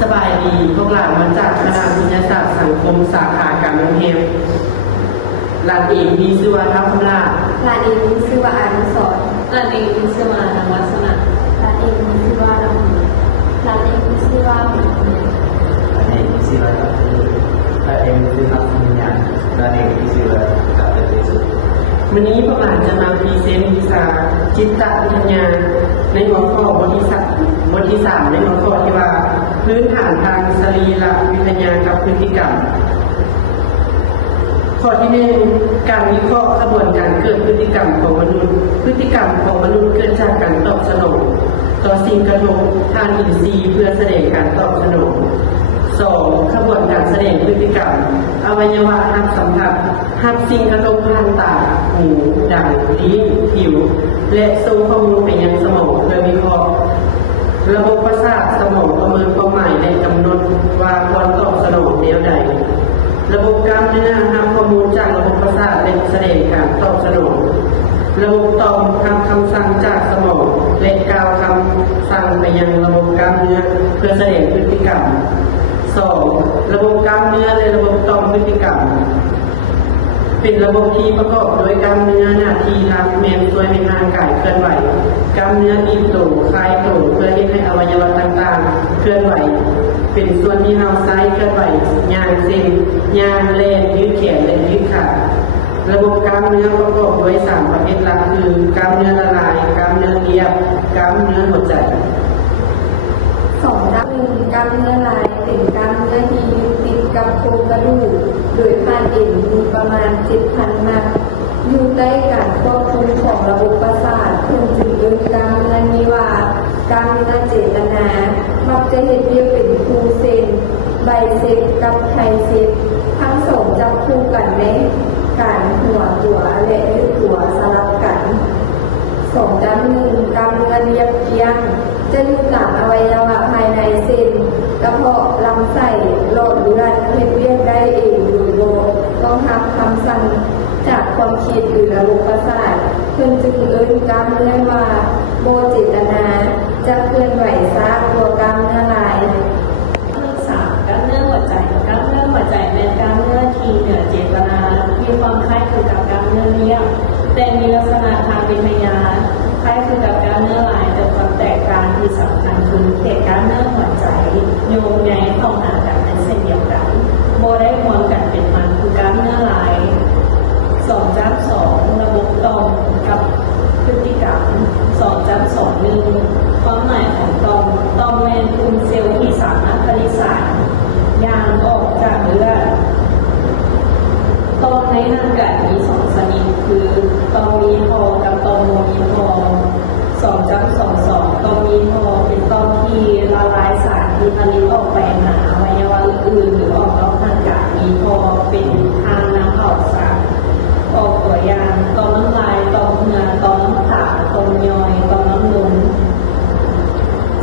สบายดีพวกหลานมาจากคณะวิทยาศาสตร์สังคมสาขาการเมืองเทพหลานเอกมีชื่อว่าทัพพลาหลานเอกมีชื่อว่าอานุสรณ์หลานเอกมีชื่อว่าทางวัฒนะหลานเอกมีชื่อว่าลำพูนหลานเอกมีชื่อว่าหมีหลานเอกมีชื่อว่าหลานเอกมีชื่อนักวิญญาณหลานเอกมีชื่อว่ากับเป็นที่สุดวันนี้พวกหลานจะมาพรีเซนต์วิชาจิตวิทยาในหัวข้อบทที่สามในหัวข้อที่ว่าพื้นฐานทางสรีรวิทยากับพฤติกรรมข้อที่หนึ่งการวิเคราะห์กระบวนการเกิดพฤติกรรมของมนุษย์พฤติกรรมของมนุษย์เกิดจากการตอบสนองต่อสิ่งกระทบทางอินทรีย์เพื่อแสดงการตอบสนอง2. กระบวนการแสดงพฤติกรรมอวัยวะรับสัมผัสรับสิ่งกระทบทางตาหูดังลิ้นผิวและส่งข้อมูลไปยังสมองเพื่อวิเคราะห์ระบบประสาทสมองประเมินความหมายและกำหนดว่าควรตอบสนองแนวใดระบบกล้ามเนื้อรับข้อมูลจากระบบประสาทและแสดงการตอบสนองระบบต่อมทำคำสั่งจากสมองและกล่าวคำสั่งไปยังระบบกล้ามเนื้อเพื่อแสดงพฤติกรรม2. ระบบกล้ามเนื้อและระบบต่อมพฤติกรรมเป็นระบบที่ประกอบโดยกล้ามเนื้อหน้าที่รับแมนช่วยให้ร่างกายเคลื่อนไหวกล้ามเนื้อบีบตัวคลายตัวเพื่อให้อวัยวะต่างๆเคลื่อนไหวเป็นส่วนที่เราใช้เคลื่อนไหวย่างเส้นย่างเล่นยืดแขนและยืดขาระบบกล้ามเนื้อประกอบด้วย3ประเภทหลักคือกล้ามเนื้อละลายกล้ามเนื้อเรียบกล้ามเนื้อหัวใจ2. กล้ามเนื้อลายเป็นกล้ามเนื้อที่ยึดติดกับโครงกระดูกโดยผ่านเอ็นมีประมาณ 7,000 มัดอยู่ใต้การควบคุมของระบบประสาทจึงเรียกกล้ามเนื้อนี้ว่ากล้ามเนื้อเจตนามักจะเห็นเรียกเป็นคูเซนไบเซปกับไทเซปทั้งสองจับคู่กันในการหัวตัวและยืดตัวสลับกัน2. กล้ามเนื้อเรียบเคียงจะอยู่ตามอวัยวะภายในเส้นกระเพาะลำไส้หลอดเลือดเฮ็ดเวียกได้เองโดยบ่ต้องรับคำสั่งจากความคิดหรือระบบประสาทเพิ่นจึงเอิ้นกล้ามเนื้อว่าบ่เจตนาจะเคลื่อนไหวซากตัวกล้ามเนื้อลาย3. กล้ามเนื้อหัวใจกล้ามเนื้อหัวใจเป็นกล้ามเนื้อที่เหนือเจตนามีความคล้ายคลึงกับกล้ามเนื้อเลี้ยงแต่มีลักษณะทางวิทยาคล้ายคลึงกับกล้ามเนื้อลายแต่ความแตกต่างที่สำคัญคือเขตกล้ามเนื้อหัวใจโยงใยเข้าหากันเป็นเส้นเดียวกันโบได้รวมกันเป็นมันคือกล้ามเนื้อลาย2 ระบบต่อมกับพฤติกรรม2.1ความหมายของต่อมแมนเป็นเซลล์ที่สามารถผลิตสารยางออกจากเลือดต่อมในร่างกายมี2ชนิดคือต่อมมีพอกับต่อมโมมีพอ2.22ต่อมมีพอเป็นต่อมที่ละลายสารที่ผลิตออกไปหาอวัยวะอื่นหรือออกนอกร่างกายมีพอเป็นทางนำเข้าสารออกตัวอย่างต่อมน้ำลายต่อมเหงื่อต่อมน้ำตาต่อมย่อยต่อมน้ำนม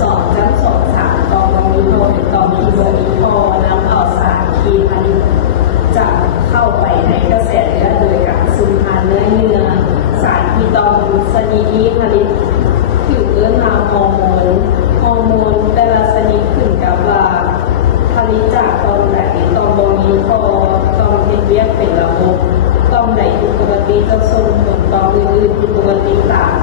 2.23ต่อมมีพอเป็นต่อมที่มีพอนำเอาสารที่ผลิตจะเข้าไปในกระแสเลือดโดยการซึมผ่านเนื้อสารที่ต่อมชนิดนี้ผลิตถือเอิ้นว่าฮอร์โมนแต่ละชนิดขึ้นกับว่าผลิตจากต่อมใดต่อมบ่มีพอต่อมเฮ็ดเวียกเป็นระบบต่อมใดผิดปกติจะส่งผลต่อมอื่นๆผิดปกติตาม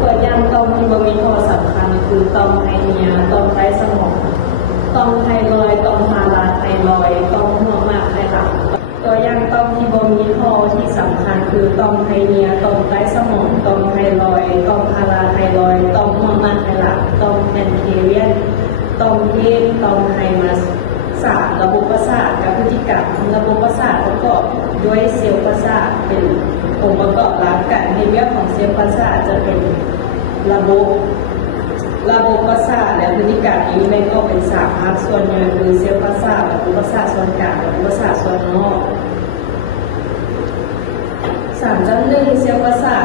ตัวอย่างต่อมที่บ่มีพอสำคัญคือต่อมไฮเนียต่อมไตสมองต่อมไทรอยด์ต่อมพาราไทรอยด์ต่อมหัวหมากไทรอยด์ตัวอย่างต่อมที่บ่มีพอที่สำคัญคือต่อมไฮเนียต่อมไตสมองต่อมไทรอยด์ต่อมพาราไทรอยด์ต่อมหัวหมากไทรอยด์ต่อมแพนเคเรียนต่อมเพศต่อมไฮมัส3ระบบประสาทกับพฤติกรรมระบบประสาทประกอบด้วยเซลล์ประสาทเป็นองค์ประกอบหลักการในเรื่องของเซลล์ประสาทจะเป็นระบบประสาทและพฤติกรรมนี้แบ่งออกเป็น3พาร์ทส่วนใหญ่คือเซลล์ประสาทระบบประสาทส่วนกลางระบบประสาทส่วนนอก3.1เซลล์ประสา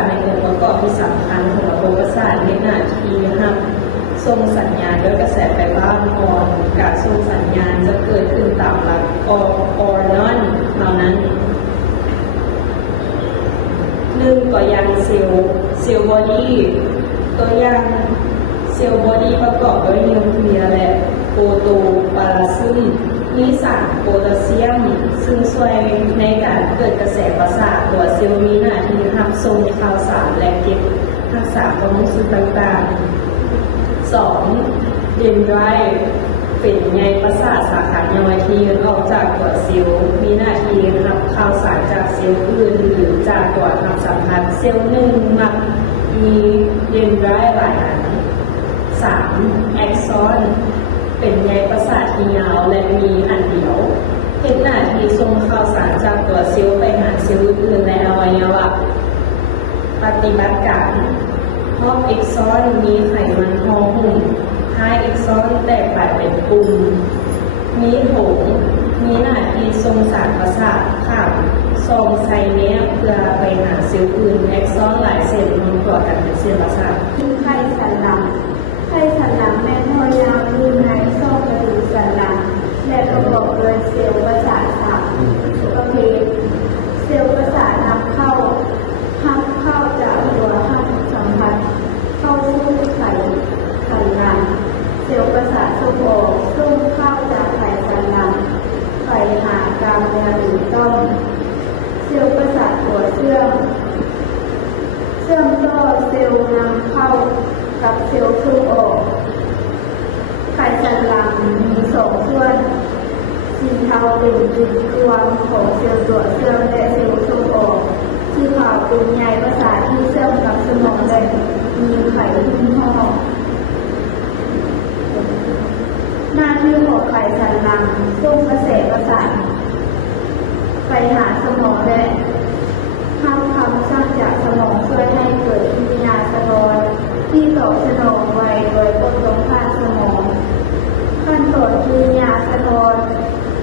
ทในองค์ประกอบที่สำคัญของระบบประสาทในหน้าที่ส่งสัญญาณด้วยกระแสไฟฟ้าก่อนการส่งสัญญาณจะเกิดขึ้นตามหลัก or none เท่านั้น น 1ตัวอย่างเซลล์บอดี้ตัวอย่างเซลล์บอดี้ประกอบด้วยนิวเคลียร์และโปรโตปลาซึมมีสารโพแทสเซียมซึ่งช่วยในการเกิดกระแสประสาทตัวเซลล์มีหน้าที่รับส่งข่าวสารและเก็บรักษาความรู้สึกต่างๆ 2. เดนไดรฟ์เป็นใยประสาทสาขาย่อยที่ออกจากตัวเซลล์มีหน้าที่รับข่าวสารจากเซลล์อื่นหรือจากตัวทางสัมพันธ์เซลล์หนึ่งมักมีเดนไดรฟ์หลายอัน 3. แอ็กซอนเป็นใยประสาทที่ยาวและมีอันเดียวเป็นหน้าที่ส่งข่าวสารจากตัวเซลล์ไปหาเซลล์อื่นในอวัยวะปฏิบัติการรอบเอ็กซอนมีไขมันห่อหุ้มท้ายเอ็กซอนแตกกลายเป็นปุ่มมีโถงมีหน้าที่ส่งสารประสาทข้ามซองไซเนียเพื่อไปหาเซลล์อื่นเอ็กซอนหลายเส้นรวมตัวกันเป็นเส้นประสาท ไขสันหลังไขสันหลังแม่นอยาวอยู่ในซอกกระดูกสันหลังและประกอบด้วยเซลล์ประสาทสามประเภทเซลล์ประสาทนำเข้าจากตัวหักสัมผัสเข้าสู่ไขสันหลังเซลล์ประสาทส่งออกส่งเข้าจากไขสันหลังไปหากรามเนื้อหรือต้อมเซลล์ประสาทตัวเชื่อมต่อเซลล์นำเข้ากับเซลล์ส่งออกไขสันหลังมีสองส่วนสีเทาเป็นจุดรวมของเซลล์ตัวเชื่อมและเซลล์ส่งออกสีขาวเป็นใยประสาทที่เชื่อมกับสมองและมีไขหุ้มห่อหน้าที่ของไขสันหลังส่งกระแสประสาทไปหาสมองและทำคำสั่งจากสมองช่วยให้เกิดวิญญาณสะท้อนที่ตอบสนองไวโดยกดลงผ่านสมองขั้นตอนวิญญาณสะท้อน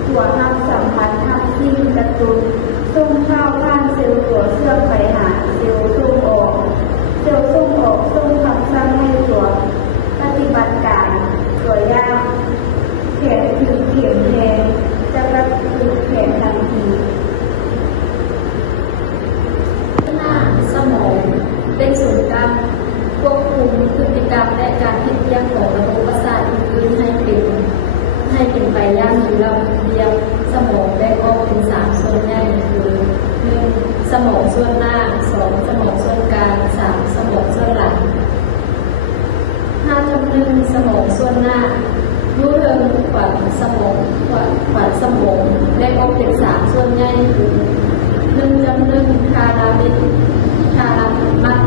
หัวทำสัมพันธ์ทำสิ่งกระตุ้นส่งเข้าผ่านเซลล์ตัวเชื่อมไปหาเซลล์ส่งออกเซลล์ส่งออกส่งคำสั่งให้ตัวปฏิบัติการตัวอย่างแขนถึงเข็มแทงจะกระตุ้นแขนทันทีหน้าสมองเป็นศูนย์กลางควบคุมพฤติกรรมและการคิดเรียกของระบบประสาทอื่นๆให้เป็นไปอย่างมีระเบียบสมองแบ่งออกเป็น3ส่วนใหญ่คือ 1. สมองส่วนหน้า 2. สมองส่วนกลาง 3. สมองส่วนหลัง 5.1 สมองส่วนหน้ารู้เรื่องขวัญสมองแบ่งออกเป็น3ส่วนใหญ่คือ 1.1 คารามัด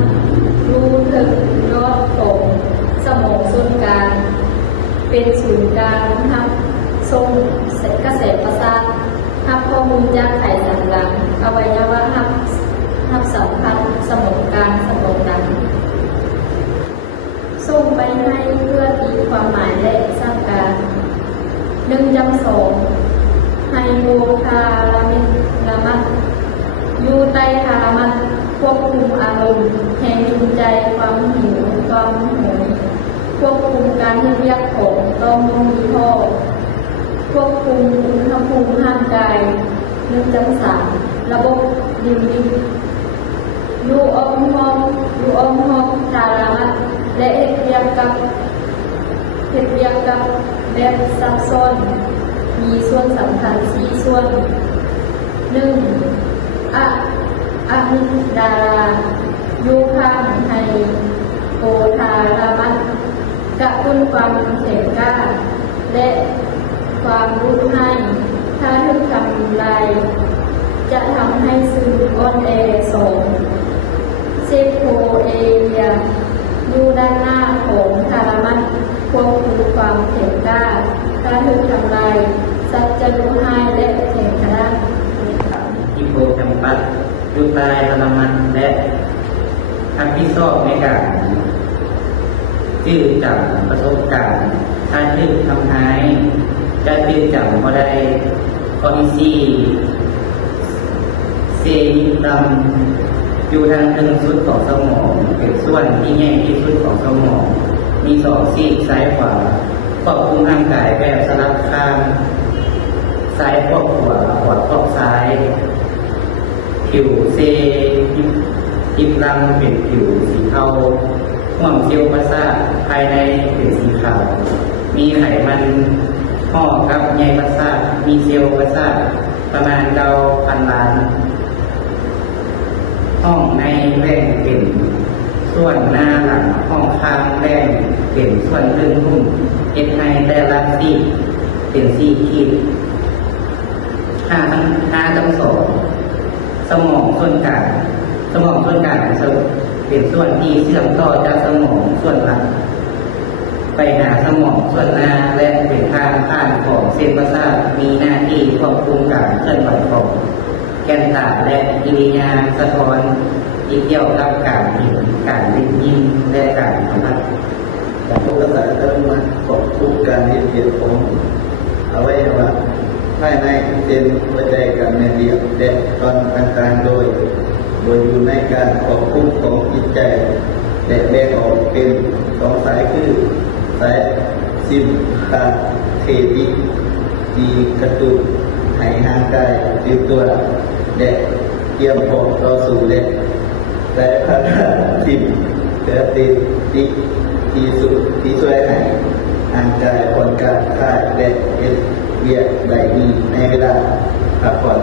รู้ถึงรอดของสมองส่วนกลางเป็นศูนย์กลางรับส่งกระแสประสาทรับข้อมูลจากไขสันหลังอวัยวะรับสัมผัสสมองกลางสมองหลังส่งไปให้เพื่อตีความหมายและสร้างการ 1.2 ไฮโปทาลามัสอยู่ใต้ทาลามัสควบคุมอารมณ์แห่งจูงใจความหิวความโหยควบคุมการเรียกของต่อมลูกท่อควบคุมอุณหภูมิร่างกาย 1.3 ระบบลิมบิกอยู่อ้อมห้องทาลามัสและเอกเรียกกับแบบซับซ้อนมีส่วนสำคัญ4ส่วน 1. อะมิดาลาอยู่ข้างไฮโปทาลามัสกระตุ้นความแข็งกล้าและความรู้ให้ถ้าถูกทำลายจะทำให้ซึมอ่อนแอ2. เซโคเอเรียอยู่ด้านหน้าของทาลามัสควบคุมความแข็งกล้าถ้าถูกทำลายสัตว์จะรู้ให้และแข็งกระด้าง ฮิปโปแคมปัสอยู่ใต้ทาลามัสและรับผิดชอบในการจื้อจำประสบการณ์ถ้าถูกทำร้ายจะจื้อจำก็ได้คอนิซีเซนิตัมอยู่ทางเทิงสุดของสมองเป็นส่วนที่ใหญ่ที่สุดของสมองมี2ซีกซ้ายขวาควบคุมร่างกายแบบสลับข้างซ้ายควบขวาขวาควบซ้ายผิวเซ ติดรังเป็นผิวสีเทาห่วงเซลล์ประสาทภายในเป็นสีขาว มีไขมันห่อกับใยประสาทมีเซลล์ประสาทประมาณ9,000 ล้าน ห้องในแบ่งเป็นส่วนหน้าหลังห้องข้างแบ่งเป็นส่วนลึงหุ้มเอ็ดในแต่ละซี่เป็นซี่ขีด5/2สมองส่วนกลางเป็นส่วนที่เชื่อมต่อจากสมองส่วนหลังไปหาสมองส่วนหน้าและเป็นทางผ่านของเส้นประสาทมีหน้าที่ควบคุมการเคลื่อนไหวของแกนตาและกิริยาสะท้อนที่เกี่ยวกับการเห็นการได้ยินและการสัมผัส การพบกระแสเริ่มมาควบคุมการเปลี่ยนของอวัยวะภายในเป็นหัวใจกับเนื้อเดียวและตอนต่างๆโดยอยู่ในการควบคุมของจิตใจและแบ่งออกเป็น2 สายคือสายซิมพาเทติกดีกระตุ้นให้ห่างกายตื่นตัวและเตรียมพร้อมต่อสู้และพาราซิมเทติกที่ช่วยให้ห่างกายผ่อนคลายและเวียดได้ดีในเวลาพักผ่อน